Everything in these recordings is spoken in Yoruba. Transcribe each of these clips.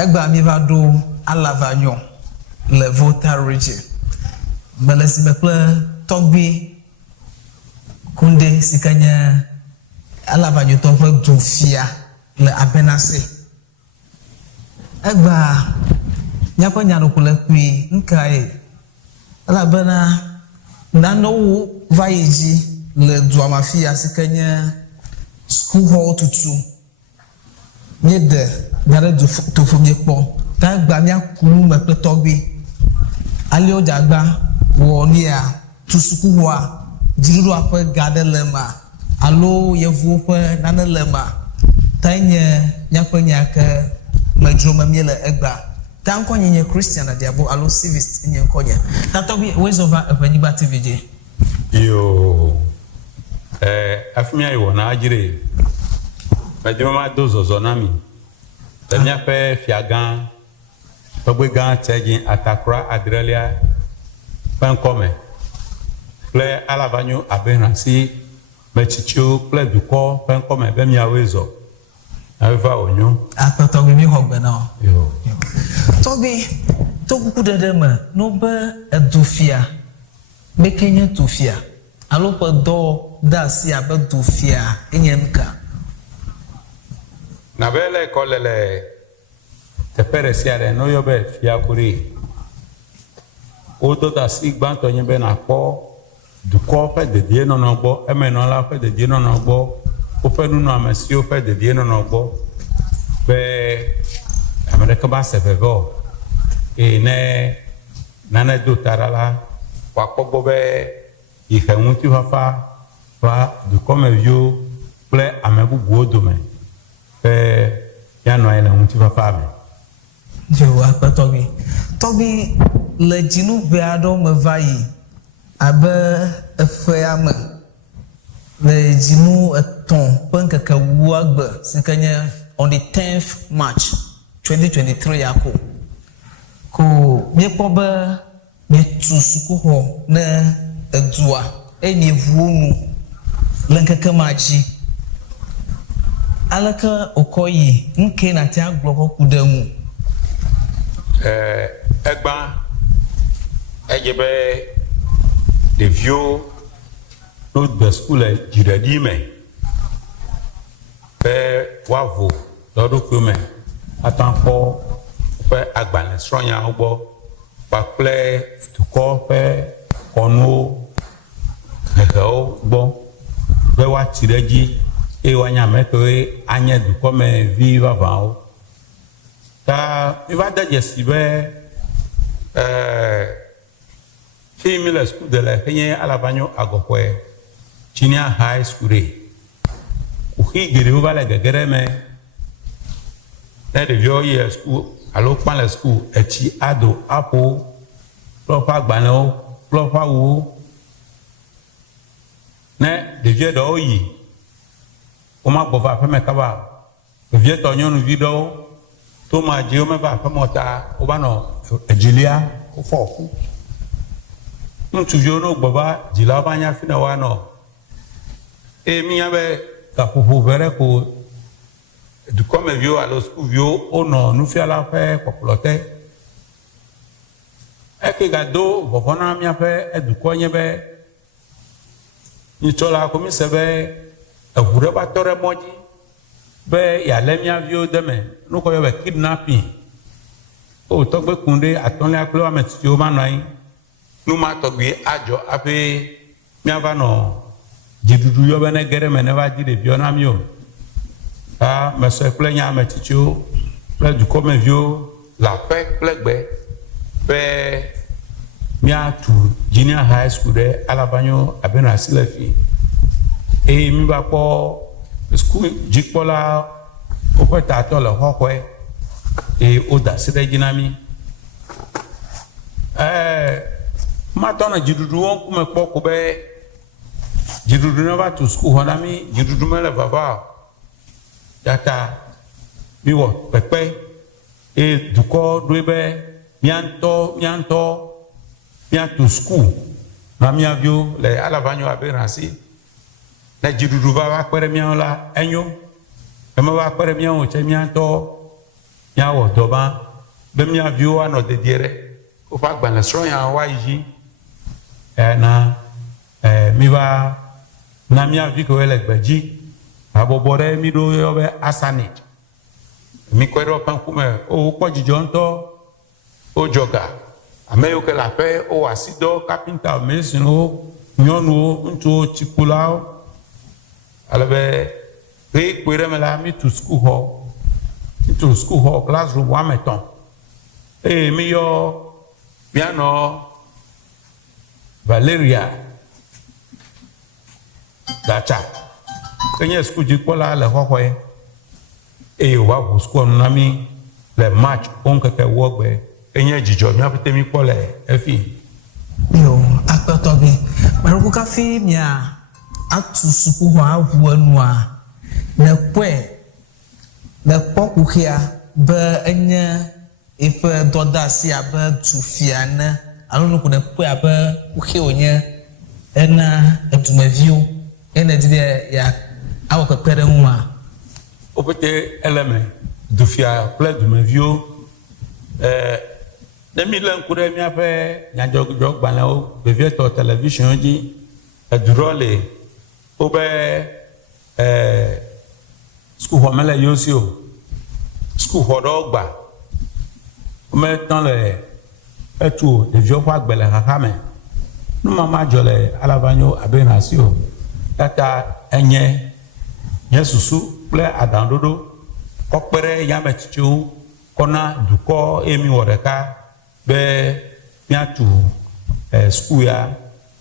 Egba mi va do Alavagnon le Volta region. Balasi mekle Togbi Kunde sikanya Alavagnon tokwe dofia le Abenase. Egba nyapa nyano kule kui nkai Alabana nano vayeji le Duamafia sikanya school hall tutu nyede nyare to fomye po ta gba mi akuru me pe Togbi ali o jagba wo ni a tu school wa jiru ape gade lema alo yevu pe nana lema ta nye nyapa nyaka madro mamiele egba ta nko nyenye Christian na diabo alo civist nye nkonye ta Togbi ways over Epaniba TVJ yo afimi ayo na ajire Medima dozo zonami. Temia pe fiagan. Togbe gan tejin Atakra Adrelia. Penkome. Ple Alavagnon Abenasi. Mechicho ple duko penkome bemia wezo. Ava onyo. Togbi mi hogbe na. Yo. Togbi toku dedeme no be edufia. Bekenye tufia. Alo pe do da si abe dufia enyenka. Na bele kolele te peresiare no yobe fiakuri odo da si gbanto yin be na po duko pe dedie no no gbo emeno la pe dedie no no gbo o pe nu no amesi o pe dedie no no gbo be amerika ba se vevo e ne nana do tarala wa kpogbo be ihehun ti fafa wa duko me vio ple amebubu odome ya no ina unti fafame jo apa Togbi le jinu be ado me vai abe efeame le jinu eton penkeke wuagbe sikanya on the 10th March 2023 yako ko miepo be metu suku ho na edua eni vuonu lenkeke maji alaka okoyi nke na ti agboko kudemu egba ejebe devio no de school jiradi me pe wavo dodo kume atanpo pe agbane sronya ogbo pa ple tuko pe onu heo gbo pe wa tireji e wanya metoe anya du comme viva vao ta mi va da jesibe female school de la Kenya Alavagnon Agokwe Junior High School uhi gere va la gegere me na de vio ye school alo pan la school echi ado apo profa gbano profa wo na de vio do yi o ma bova pe me kaba vie to nyonu video to ma je o me ba pe mota o ba no ejilia o foku ntu vio no bova jila ba nya fina wa no e mi abe ka popo vere ko du comme vio a lo school vio o no nu fi ala pe popolote e ke gado bovona mi ape e du ko nyebe ni tola ko mi sebe ehura ba tore moji be ya lemia vio deme no ko yo be kidnapping o Togbe kunde atonle aklo ameti o ma nai nu ma Togbe ajo ape mi ava no jidudu yo be ne gere me ne va di de biona mi o ah me so plenya ameti o ple du comme vio la pe plegbe be mi atu junior high school de Alavagnon Abenasi lefi e mi ba po school jikpola o pe ta to le hokwe e o da sede jinami ma to na jidudu won ku me po ko be jidudu na ba to school honami jidudu me le baba data mi wo pepe e duko doebe mianto mianto school na mi avio le Alavagnon Abenasi na jidudu va kwere mian la enyo e ma va kwere mian o che mianto mia wo doba be mia viwo ano de diere o fa gba na sro ya wa yi na mi va na mia vi ko ele gbaji abobore mi do yo be asanit mi ko ro pan kume o po jijo nto o joga ameyo ke la pe o asido carpenter mason o nyonu nto tikula alabe pe kwere me la mi to school hall classroom wa meton mi yo piano Valeria dacha kenye school jikola le hohoe wa bu school nami le match on keke wogbe enye jijo mi apete mi pole efi yo akpato bi maruku ka fi mia atu suku ho awu anu a na kwe na poku hia be enye ife doda si abe tu fiana anu ku na kwe abe uhe onye ena edumavio ena dibe ya awo kekere nwa opete eleme dufia ple dumavio demi len kure mi ape nyajo gbanle o bevieto television ji edurole obe school homele yosio school hodogba me tan le etu devio kwa gbele hakame no mama jole alavanyo abenasio tata enye yesusu ple adandodo kokpere yamechichu kona duko emi wodeka be miatu school ya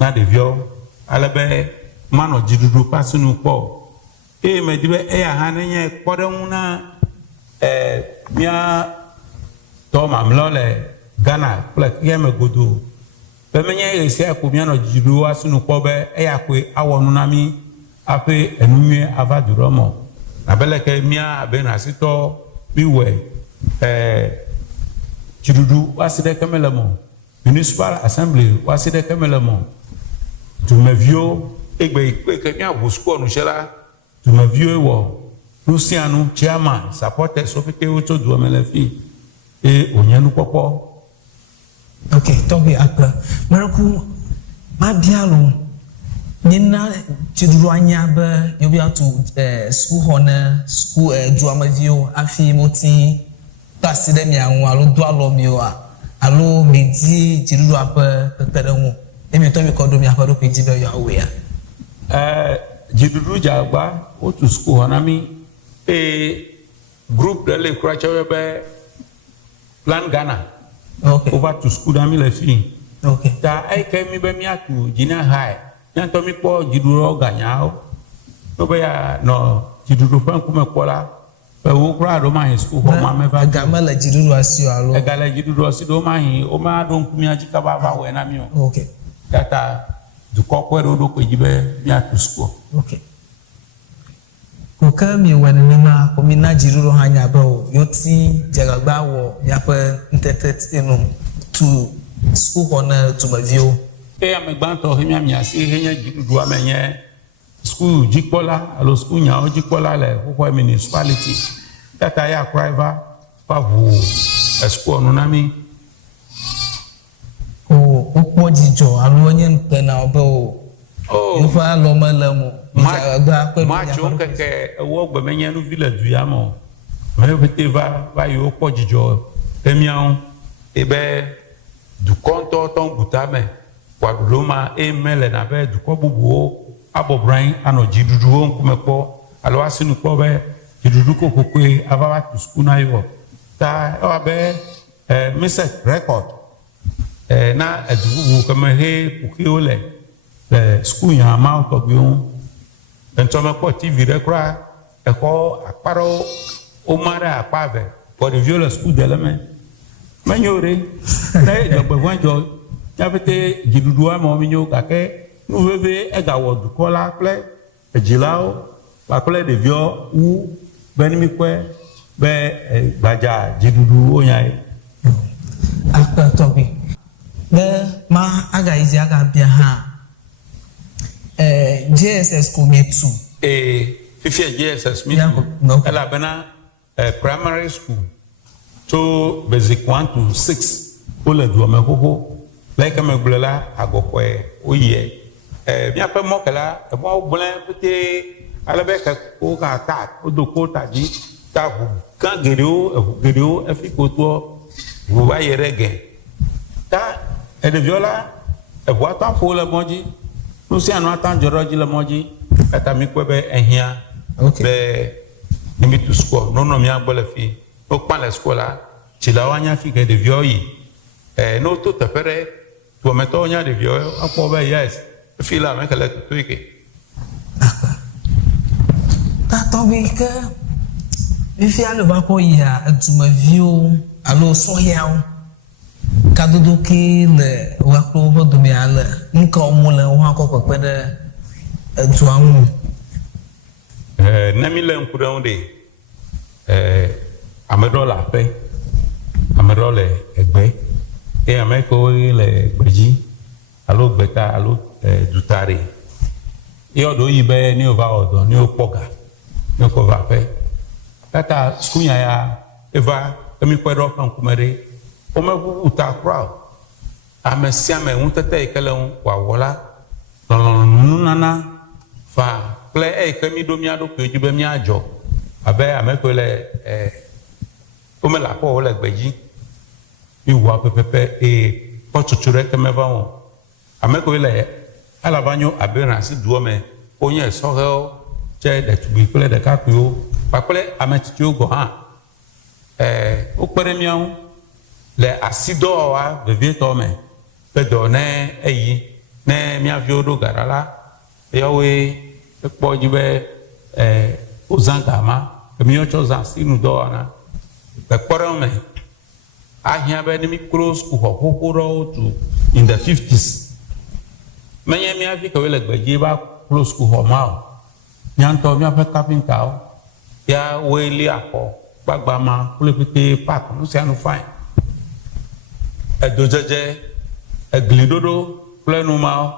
na devio alebe mano jidudu pasunu po me dibe ya hanenye kodemuna mia to mamlole Ghana ple yeme godo be menye ese ko miano jidudu asunu po be ya kwe awonu nami ape enunye avaduromo abeleke mia abenasito biwe jidudu waside kemelemo municipal assembly waside kemelemo tumevio egbe ke mia busco no shela tumevio wo luciano chairman supporter sopete oto do melefi onyanu popo okay tobi akpa maruku mabialo nina jidudu anya be yobi atu school hona school duamavio afi moti taside mi anwo alo do alo mi o alo medi jidudu apa tetere hu emi to mi kodo mi akoro pe jibe yo awe ya jidudu jagba o to school hona mi group de le krachewe be plan Ghana okay over to school ami le fi okay ta ai ke mi be mi atu junior high nyanto mi po jidudu ganyao to be ya no jidudu fan kuma kola pe wo kra do ma school ho ma me va gamala jidudu asio alo egala jidudu asido ma hin o ma do nkumi ajika baba we na mi o okay tata du kokwe do ko jibe mi atu school okay ko kami wani ma ko mi na jidudu hanya ba o yoti jagagba wo ya pe ntetet inu to school hona to mavio amegbanto hemia miasi henya jidudu amenye school jikpola alo school nya jikpola le ko municipality tata ya private pavu school no nami o jijo alo onye npe na obe o ifa lo malamo agba pe ma jo keke ewo gbe menye no village ya mo me beteva va yo po jijo emian ebe du konto ton butame Waduloma emele na be duko bubu abobran ano jidudu nkumepo alo asinu po be jidudu kokokwe avava to school na yo ta abe message record na edubu kama he pukiole school ya ma to biun entome po tv rekra eko aparo o mara apave for the viola school element manyore na jogbe wanjo yapete jidudu ama ominyo kake nuveve egawo dukola ple ejilao bakole devio u benimi kwe be gbaja jidudu onyae akpa tobi be ma aga izi aga bia ha JSS ko metu fifia JSS metu ela bena primary school tso basic 1 to 6 wole dua me xoxo le ke me gblɔ la agɔxɔe woyie míaƒe mɔke la emɔwo gblẽ pete ale be ke wo ta wodo ko ta dzi ta ʋu gã geɖewo eʋu geɖewo efi kotoɔ ʋu va yi ɖe ge ta ɖeviwo la eʋua tɔ aƒo le mɔ dzi nu sia nu ata dzɔ ɖe dzi le mɔ dzi kata mi kpɔe be ehiã be ne mi tu sukua nɔnɔ mia gbɔ le fi no kpa le sukua la tsilawo anya fi ke ɖeviwo yi ne woto teƒe ɖe tuametɔwo nya ɖeviwo akpɔ be yes fi la ame ke le tutu ke tatɔ bi ke fifi alo va kɔ yia edumeviwo alo sɔhɛawo kadodo ke le wakpo ƒe dome ale nukawo mo le wo hã kɔ kpekpe ɖe edua ŋu ne mi le ŋku ɖe ŋu ɖe ame ɖewo le aƒe ame ɖewo le egbe eye ame kewo le gbe dzi alo gbeta alo duta ɖe ye ɖewo yi be ne wova wɔ dɔ ne wokpɔ ga ne wokɔ va aƒe kata sukunya ya eva emi kpe ɖe woƒe ŋkume ɖe womeʋuʋu ta kura o ame sia ame ŋutete yi ke le ŋu wòawɔ la lɔlɔ̃nunana fa kple eyi ke mi ɖo mía ɖokuiwo dzi be míadzɔ abe ame kewo le womele aƒe o wole gbe dzi mi wɔa pɛpɛpɛ eye kpɔtsotso ɖeke meva wɔm ame kewo le alava nyo abe nasi duɔ me wonye sɔhewo tse ɖetugbui kple ɖekakpuiwo kpakple ame tsitsiwo gɔ hã wokpe ɖe míawo le asidɔwɔwa vevietɔ me be dɔ ne eyi ne mía viwo ɖo gaɖa la yawoe ekpɔ dzi be wozã gama míawo tsɔ zã asinu dɔwɔna le kpɔ ɖe me ahiã be ne mi klo sukuxɔ xoxo ɖewo tu in the 50s menye mía vi kewo le gbedzi va klo sukuxɔ ma o mía ŋutɔ míaƒe kapintawo ya woe li axɔ gbagba ma kple pete park nu sia nu fain edodzedze egli ɖoɖo kple numawo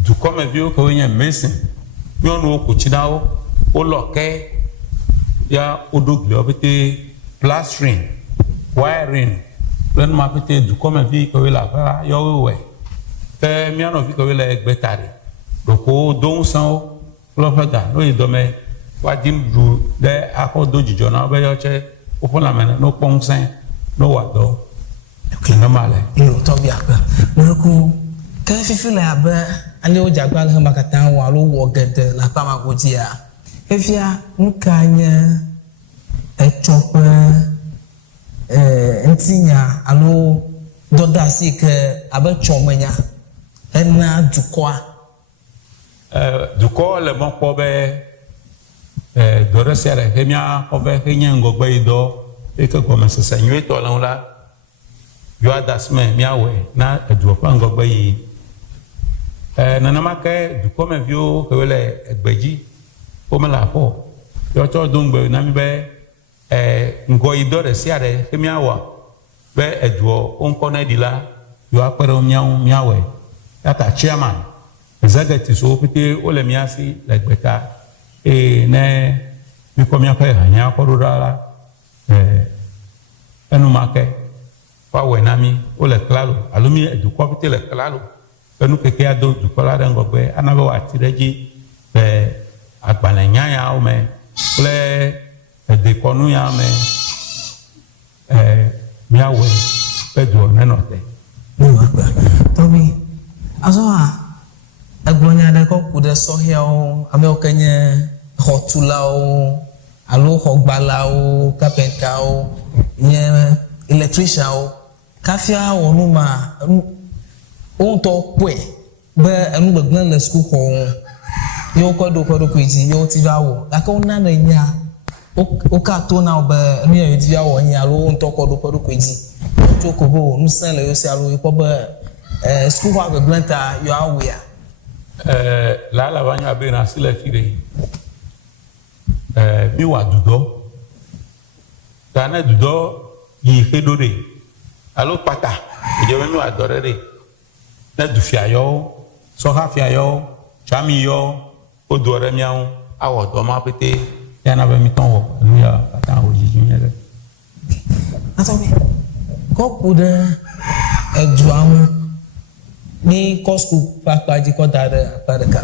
dukɔmeviwo kewo nye mason nyɔnuwo ku tsi na wo wolɔ ke ya woɖo gliwo pete plastering wiring kple numa pete dukɔmevi kewo le aƒe la ya wowɔe ke mía nɔvi kewo le gbeta ɖe ɖoko do ŋusẽwo kple woƒe ga no yi dɔme woadi nuɖuɖu ɖe akɔ do dzidzɔ na wo be yawo tse woƒe lãme ne wokpɔ ŋusẽ ne wòa dɔ nenema le. Tɔbi akpe meku ke fifi le abe ale wo dzagba le hema katã wɔ alo wɔ geɖe le akpa ma godzia efia nuka nye etsɔ ƒe ŋutinya alo dɔdeasi ke abe tsɔmenya hena dukɔa. Dukɔ le mɔ kpɔ be dɔ ɖe sia ɖe he míakɔ be he nye ŋgɔgbe yi dɔ yi ke gɔmesese nyuietɔ le ŋu la yewoa da asi me míawɔe na edua ƒe ŋgɔgbe yi nenema ke dukɔmeviwo kewo le egbe dzi womele aƒe o yewoatsɔ do ŋgbe na mi be ŋgɔ yi dɔ ɖe sia ɖe he míawɔ be edua wo ŋkɔ ne ɖi la yewoakpe ɖe míawo míawɔe yata chairman executives wo pete wole mía si le gbeta eye ne mikɔ míaƒe hanya kɔ ɖo ɖa la enumake woawɔe na mi wole klalo alo mi dukɔ pete le klalo enu kekea do dukɔ la ɖe ŋgɔgbe ana be wòati ɖe dzi le agbalẽ nyanyawo me kple dekɔnu ya me míawɔe be dua nenɔ te. Tɔbi azɔ egblɔnya ɖe kɔ ku ɖe sɔhɛawo amewo ke nye xɔtulawo alo xɔgbalawo kapentawo nye electricianwo kafia wɔ nu ma wo ŋutɔ kpɔe be enu gbegblẽ le sukuxɔ ŋu ye wokɔ ɖo ƒe ɖokui dzi ye woti va wɔ gake wona ne nya woka to na wo be enu ye woti va wɔ nye alo wo ŋutɔ kɔ ɖo ƒe ɖokui dzi tso ko bo nusẽ le yo si alo yekpɔ be sukuxɔa gbegblẽ ta yewoawɔea. La va nya be na si le fi ɖe mi wɔ dudɔ ta ne dudɔ yi xe ɖo ɖe alo kpata edze be mi wɔ dɔ ɖe ɖe ne dufiayɔwo sɔhafiayɔwo tsamiyɔwo wodo ɖe míawo awɔ dɔ ma pete yana be mi tɔn wɔ nu ya katã wò dzidzi nye ɖe. atɔ bi kɔpu ɖe edua ŋu mi kɔ sukuu ƒe akpa dzi kɔ da ɖe akpa ɖeka